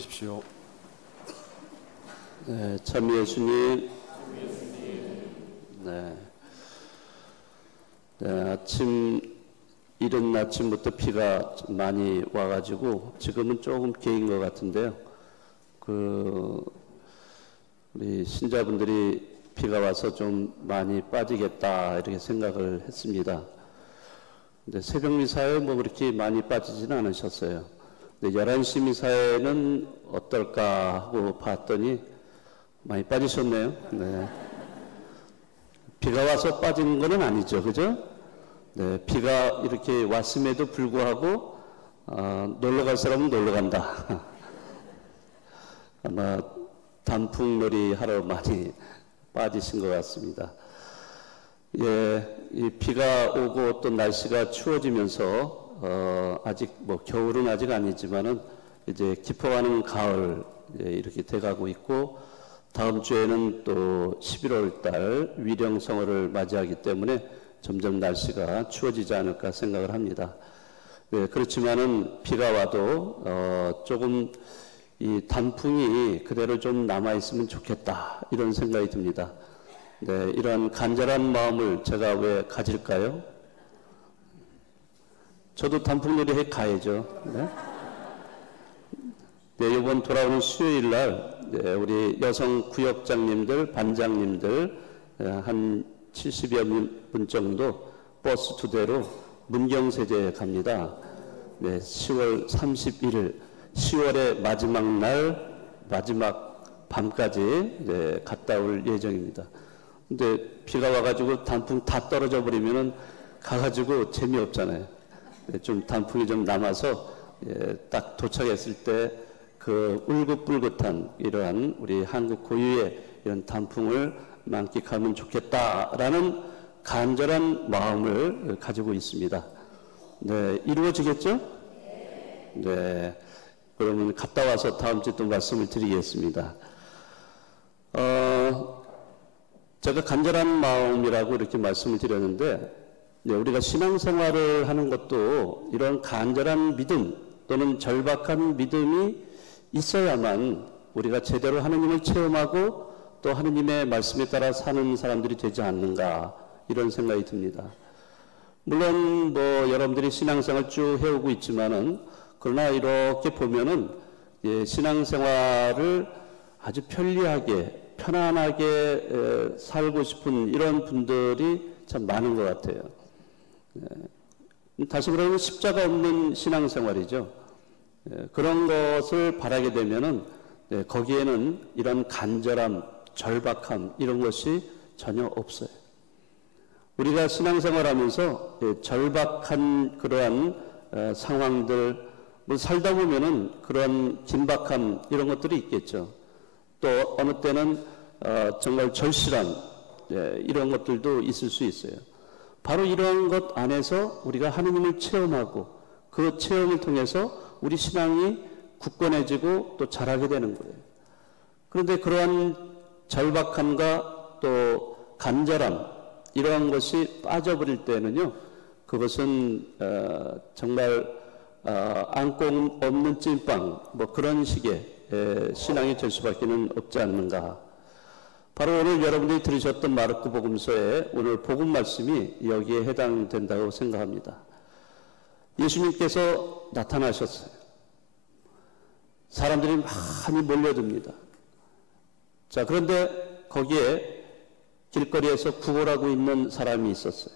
주십시오. 네, 참 예수님. 네. 네, 이른 아침부터 비가 많이 와가지고 지금은 조금 개인 것 같은데요. 우리 신자분들이 비가 와서 좀 많이 빠지겠다 이렇게 생각을 했습니다. 근데 새벽 미사에 뭐 그렇게 많이 빠지지는 않으셨어요. 근데 11시 미사에는 어떨까 하고 봤더니 많이 빠지셨네요. 네. 비가 와서 빠진 건 아니죠, 그죠? 네, 비가 이렇게 왔음에도 불구하고 놀러 갈 사람은 놀러 간다. 아마 단풍놀이 하러 많이 빠지신 것 같습니다. 예, 이 비가 오고 또 날씨가 추워지면서 아직 뭐 겨울은 아직 아니지만은 이제 깊어가는 가을 이렇게 돼가고 있고, 다음 주에는 또 11월 달 위령성어를 맞이하기 때문에 점점 날씨가 추워지지 않을까 생각을 합니다. 네, 그렇지만은 비가 와도 조금 이 단풍이 그대로 좀 남아있으면 좋겠다 이런 생각이 듭니다. 네, 이런 간절한 마음을 제가 왜 가질까요? 저도 단풍놀이에 가야죠. 네? 네, 이번 돌아오는 수요일 날 네, 우리 여성 구역장님들, 반장님들 한 70여 분 정도 버스 2대로 문경세제에 갑니다. 네, 10월 31일 10월의 마지막 날 마지막 밤까지 네, 갔다 올 예정입니다. 근데 비가 와가지고 단풍 다 떨어져 버리면은 가가지고 재미없잖아요. 네, 좀 단풍이 좀 남아서 딱 도착했을 때 그 울긋불긋한 이러한 우리 한국 고유의 이런 단풍을 만끽하면 좋겠다라는 간절한 마음을 가지고 있습니다. 네, 이루어지겠죠? 네, 그러면 갔다 와서 다음 주에 또 말씀을 드리겠습니다. 제가 간절한 마음이라고 이렇게 말씀을 드렸는데, 네, 우리가 신앙생활을 하는 것도 이런 간절한 믿음 또는 절박한 믿음이 있어야만 우리가 제대로 하느님을 체험하고 또 하느님의 말씀에 따라 사는 사람들이 되지 않는가 이런 생각이 듭니다. 물론 뭐 여러분들이 신앙생활 쭉 해오고 있지만은 그러나 이렇게 보면은 신앙생활을 아주 편리하게 편안하게 살고 싶은 이런 분들이 참 많은 것 같아요. 다시 말하면 십자가 없는 신앙생활이죠. 그런 것을 바라게 되면은 거기에는 이런 간절함, 절박함 이런 것이 전혀 없어요. 우리가 신앙생활하면서 절박한 그러한 상황들, 뭐 살다 보면은 그런 긴박함 이런 것들이 있겠죠. 또 어느 때는 정말 절실함 이런 것들도 있을 수 있어요. 바로 이런 것 안에서 우리가 하느님을 체험하고 그 체험을 통해서 우리 신앙이 굳건해지고 또 자라게 되는 거예요. 그런데 그러한 절박함과 또 간절함 이러한 것이 빠져버릴 때는요, 그것은 정말 안고 없는 찐빵 뭐 그런 식의 신앙이 될 수밖에 없지 않는가. 바로 오늘 여러분들이 들으셨던 마르코 복음서의 오늘 복음 말씀이 여기에 해당된다고 생각합니다. 예수님께서 나타나셨어요. 사람들이 많이 몰려듭니다. 자, 그런데 거기에 길거리에서 구걸하고 있는 사람이 있었어요.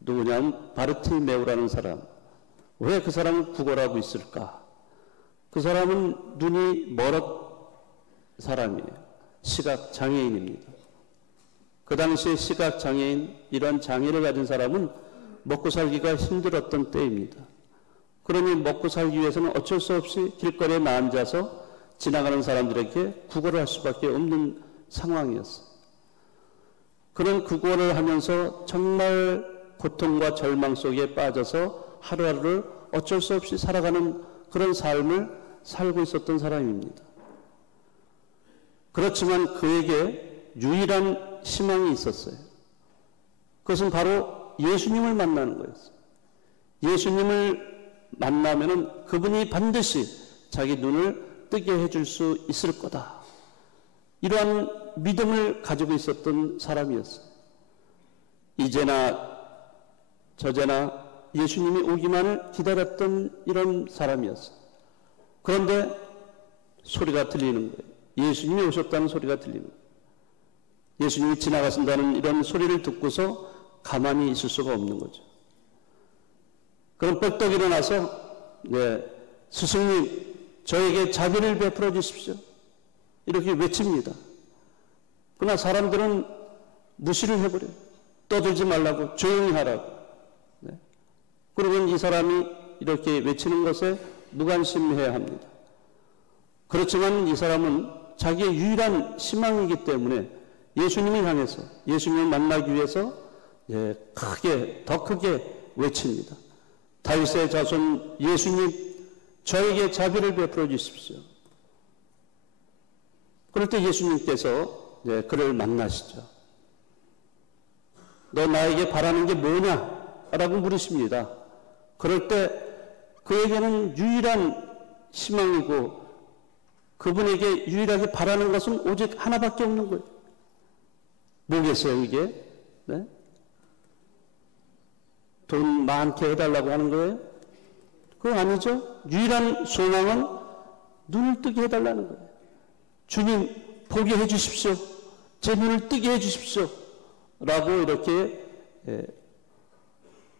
누구냐면 바르티메우라는 사람. 왜 그 사람은 구걸하고 있을까? 그 사람은 눈이 멀은 사람이에요. 시각장애인입니다. 그 당시에 시각장애인, 이런 장애를 가진 사람은 먹고 살기가 힘들었던 때입니다. 그러니 먹고 살기 위해서는 어쩔 수 없이 길거리에 앉아서 지나가는 사람들에게 구걸을 할 수밖에 없는 상황이었어요. 그런 구걸을 하면서 정말 고통과 절망 속에 빠져서 하루하루를 어쩔 수 없이 살아가는 그런 삶을 살고 있었던 사람입니다. 그렇지만 그에게 유일한 희망이 있었어요. 그것은 바로 예수님을 만나는 거였어요. 예수님을 만나면은 그분이 반드시 자기 눈을 뜨게 해줄 수 있을 거다. 이러한 믿음을 가지고 있었던 사람이었어요. 이제나 저제나 예수님이 오기만을 기다렸던 이런 사람이었어요. 그런데 소리가 들리는 거예요. 예수님이 오셨다는 소리가 들리는 거예요. 예수님이 지나가신다는 이런 소리를 듣고서 가만히 있을 수가 없는 거죠. 그럼 뻘떡 일어나서 스승님 저에게 자비를 베풀어 주십시오. 이렇게 외칩니다. 그러나 사람들은 무시를 해버려요. 떠들지 말라고, 조용히 하라고. 그러면 이 사람이 이렇게 외치는 것에 무관심해야 합니다. 그렇지만 이 사람은 자기의 유일한 희망이기 때문에 예수님을 향해서, 예수님을 만나기 위해서 더 크게 외칩니다. 다윗의 자손 예수님, 저에게 자비를 베풀어 주십시오. 그럴 때 예수님께서 그를 만나시죠. 너 나에게 바라는 게 뭐냐? 라고 물으십니다. 그럴 때 그에게는 유일한 희망이고 그분에게 유일하게 바라는 것은 오직 하나밖에 없는 거예요. 뭐겠어요 이게? 네? 돈 많게 해달라고 하는 거예요? 그거 아니죠. 유일한 소망은 눈을 뜨게 해달라는 거예요. 주님 보게 해주십시오. 제 눈을 뜨게 해주십시오. 라고 이렇게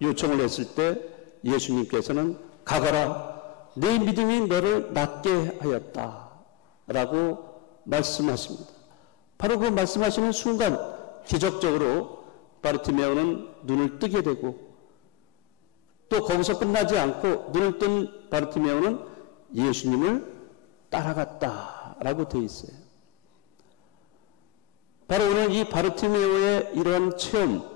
요청을 했을 때 예수님께서는 가거라, 내 믿음이 너를 낫게 하였다 라고 말씀하십니다. 바로 그 말씀하시는 순간 기적적으로 바르티메오는 눈을 뜨게 되고, 또 거기서 끝나지 않고 눈을 뜬 바르티메오는 예수님을 따라갔다라고 되어 있어요. 바로 오늘 이 바르티메오의 이러한 체험,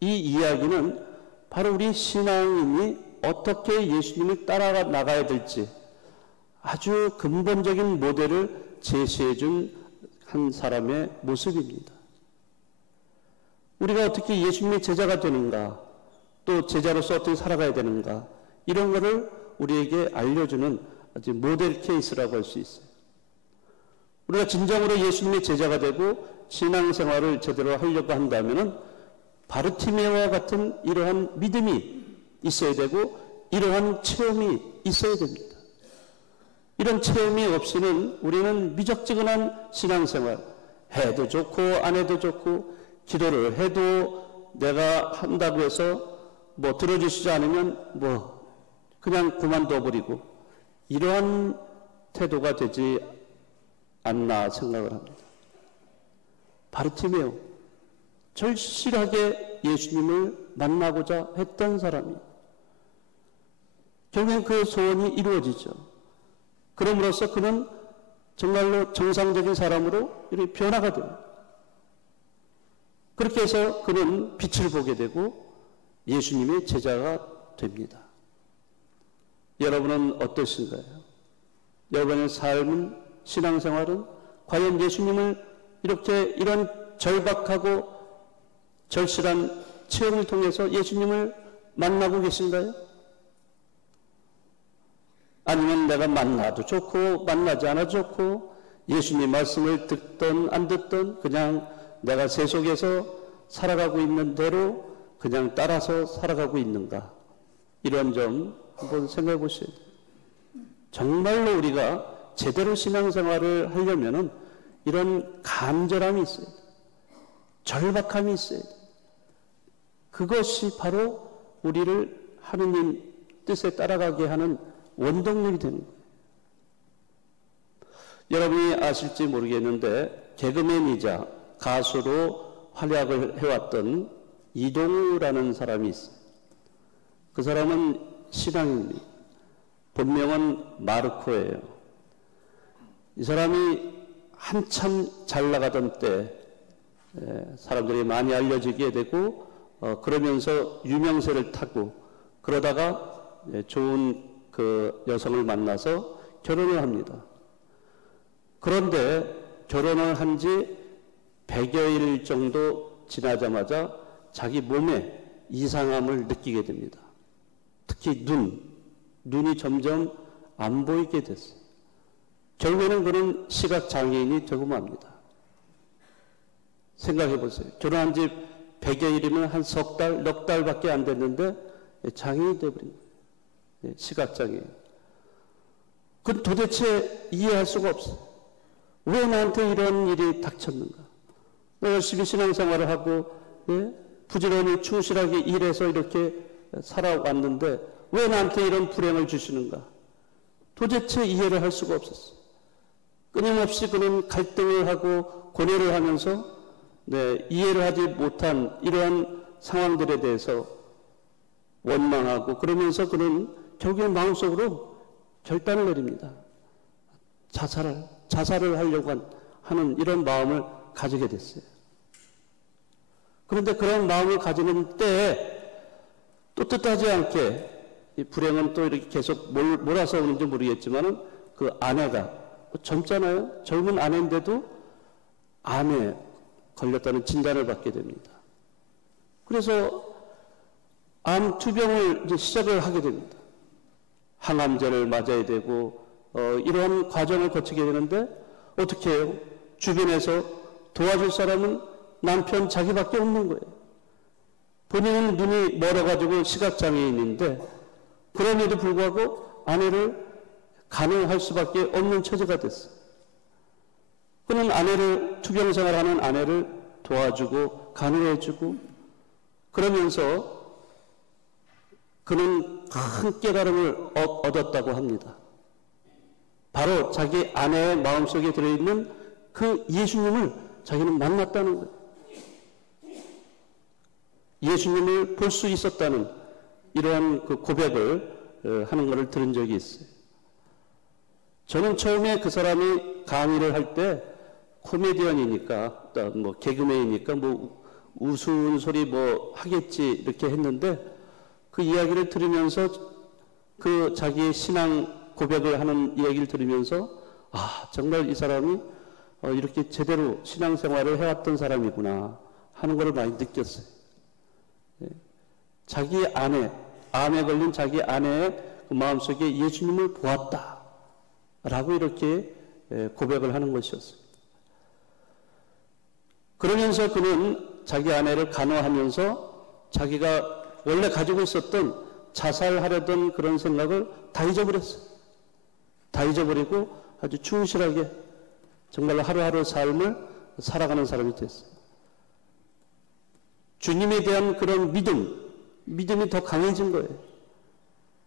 이 이야기는 바로 우리 신앙인이 어떻게 예수님을 따라가 나가야 될지 아주 근본적인 모델을 제시해 준 한 사람의 모습입니다. 우리가 어떻게 예수님의 제자가 되는가, 또 제자로서 어떻게 살아가야 되는가, 이런 것을 우리에게 알려주는 아주 모델 케이스라고 할 수 있어요. 우리가 진정으로 예수님의 제자가 되고 신앙생활을 제대로 하려고 한다면 바르티메오와 같은 이러한 믿음이 있어야 되고 이러한 체험이 있어야 됩니다. 이런 체험이 없이는 우리는 미적지근한 신앙생활, 해도 좋고 안 해도 좋고, 기도를 해도 내가 한다고 해서 들어주시지 않으면 그냥 그만둬버리고, 이러한 태도가 되지 않나 생각을 합니다. 바르티메오, 절실하게 예수님을 만나고자 했던 사람이 결국엔 그 소원이 이루어지죠. 그럼으로써 그는 정말로 정상적인 사람으로 이렇게 변화가 됩니다. 그렇게 해서 그는 빛을 보게 되고 예수님의 제자가 됩니다. 여러분은 어떠신가요? 여러분의 삶은, 신앙생활은 과연 예수님을 이런 절박하고 절실한 체험을 통해서 예수님을 만나고 계신가요? 아니면 내가 만나도 좋고 만나지 않아도 좋고, 예수님 말씀을 듣든 안 듣든 그냥 내가 세속에서 살아가고 있는 대로 그냥 따라서 살아가고 있는가, 이런 점 한번 생각해 보셔야 돼요. 정말로 우리가 제대로 신앙생활을 하려면은 이런 간절함이 있어야 돼요. 절박함이 있어야 돼요. 그것이 바로 우리를 하느님 뜻에 따라가게 하는 원동력이 되는 거예요. 여러분이 아실지 모르겠는데 개그맨이자 가수로 활약을 해왔던 이동우라는 사람이 있어요. 그 사람은 신앙인입니다. 본명은 마르코예요. 이 사람이 한참 잘 나가던 때 사람들이 많이 알려지게 되고 그러면서 유명세를 타고, 그러다가 좋은 그 여성을 만나서 결혼을 합니다. 그런데 결혼을 한 지 100여일 정도 지나자마자 자기 몸에 이상함을 느끼게 됩니다. 특히 눈이 점점 안 보이게 됐어요. 결국에는 그는 시각장애인이 되고 맙니다. 생각해 보세요. 결혼한 지 100여일이면 한 석 달, 넉 달밖에 안 됐는데 장애인이 되어버린 거예요. 시각장애인. 그건 도대체 이해할 수가 없어요. 왜 나한테 이런 일이 닥쳤는가? 나 열심히 신앙생활을 하고 부지런히 충실하게 일해서 이렇게 살아왔는데 왜 나한테 이런 불행을 주시는가? 도대체 이해를 할 수가 없었어요. 끊임없이 그는 갈등을 하고 고뇌를 하면서 이해를 하지 못한 이러한 상황들에 대해서 원망하고 그러면서 그는 결국에 마음속으로 결단을 내립니다. 자살을 하려고 하는 이런 마음을 가지게 됐어요. 그런데 그런 마음을 가지는 때에 또 뜻하지 않게 이 불행은 또 이렇게 계속 몰아서 오는지 모르겠지만은 그 아내가 젊잖아요. 젊은 아내인데도 암에 걸렸다는 진단을 받게 됩니다. 그래서 암 투병을 이제 시작을 하게 됩니다. 항암제를 맞아야 되고 이러한 과정을 거치게 되는데 어떻게 해요? 주변에서 도와줄 사람은 남편 자기밖에 없는 거예요. 본인은 눈이 멀어가지고 시각장애인인데 그럼에도 불구하고 아내를 간호할 수밖에 없는 처지가 됐어요. 그는 아내를, 투병생활하는 아내를 도와주고 간호해주고 그러면서 그는 큰 깨달음을 얻었다고 합니다. 바로 자기 아내의 마음속에 들어있는 그 예수님을 자기는 만났다는 거예요. 예수님을 볼 수 있었다는 이러한 그 고백을 하는 것을 들은 적이 있어요. 저는 처음에 그 사람이 강의를 할 때 코미디언이니까, 뭐 개그맨이니까 뭐 우스운 소리 뭐 하겠지 이렇게 했는데 그 이야기를 들으면서 그 자기의 신앙 고백을 하는 이야기를 들으면서 정말 이 사람이 이렇게 제대로 신앙생활을 해왔던 사람이구나 하는 걸 많이 느꼈어요. 자기 아내, 암에 걸린 자기 아내의 그 마음속에 예수님을 보았다 라고 이렇게 고백을 하는 것이었습니다. 그러면서 그는 자기 아내를 간호하면서 자기가 원래 가지고 있었던 자살하려던 그런 생각을 다 잊어버렸어요. 다 잊어버리고 아주 충실하게 정말 하루하루 삶을 살아가는 사람이 됐어요. 주님에 대한 그런 믿음이 더 강해진 거예요.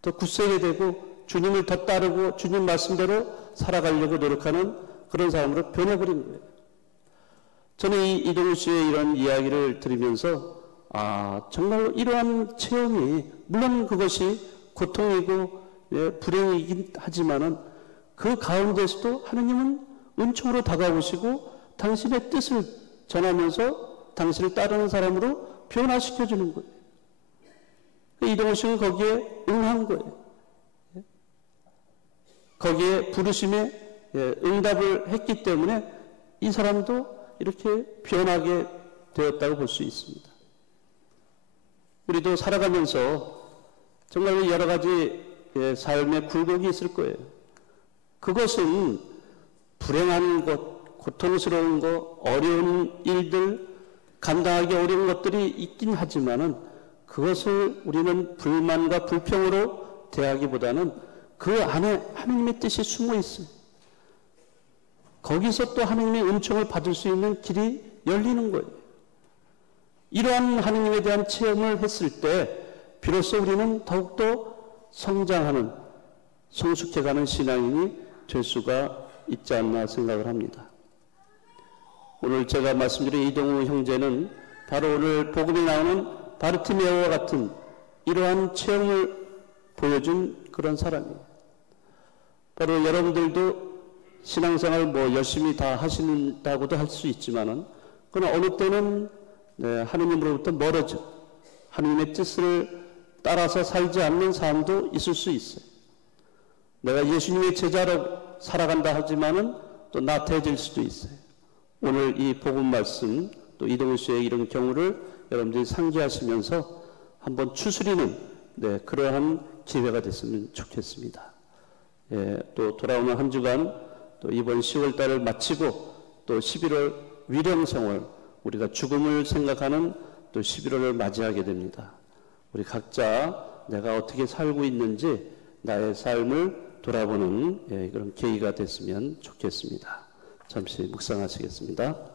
더 굳세게 되고 주님을 더 따르고 주님 말씀대로 살아가려고 노력하는 그런 사람으로 변해버린 거예요. 저는 이 이동우 씨의 이런 이야기를 들으면서 정말 이러한 체험이 물론 그것이 고통이고 불행이긴 하지만은 그 가운데서도 하느님은 은총으로 다가오시고 당신의 뜻을 전하면서 당신을 따르는 사람으로 변화시켜 주는 거예요. 이동우 씨는 거기에 응한 거예요. 거기에 부르심에 응답을 했기 때문에 이 사람도 이렇게 변하게 되었다고 볼 수 있습니다. 우리도 살아가면서 정말 여러 가지 삶의 굴곡이 있을 거예요. 그것은 불행한 것, 고통스러운 것, 어려운 일들, 감당하기 어려운 것들이 있긴 하지만은 그것을 우리는 불만과 불평으로 대하기보다는 그 안에 하나님의 뜻이 숨어 있어요. 거기서 또 하나님의 은총을 받을 수 있는 길이 열리는 거예요. 이러한 하나님에 대한 체험을 했을 때 비로소 우리는 더욱더 성장하는, 성숙해가는 신앙인이 될 수가 있지 않나 생각을 합니다. 오늘 제가 말씀드린 이동우 형제는 바로 오늘 복음에 나오는 바르티메오와 같은 이러한 체험을 보여준 그런 사람이에요. 바로 여러분들도 신앙생활 뭐 열심히 다 하신다고도 할 수 있지만은 그러나 어느 때는 하느님으로부터 멀어져 하느님의 뜻을 따라서 살지 않는 삶도 있을 수 있어요. 내가 예수님의 제자로 살아간다 하지만은 또 나태해질 수도 있어요. 오늘 이 복음 말씀 또 이동우 씨의 이런 경우를 여러분들이 상기하시면서 한번 추스리는 그러한 기회가 됐으면 좋겠습니다. 또 돌아오는 한 주간 또 이번 10월 달을 마치고 또 11월 위령성월, 우리가 죽음을 생각하는 또 11월을 맞이하게 됩니다. 우리 각자 내가 어떻게 살고 있는지 나의 삶을 돌아보는 그런 계기가 됐으면 좋겠습니다. 잠시 묵상하시겠습니다.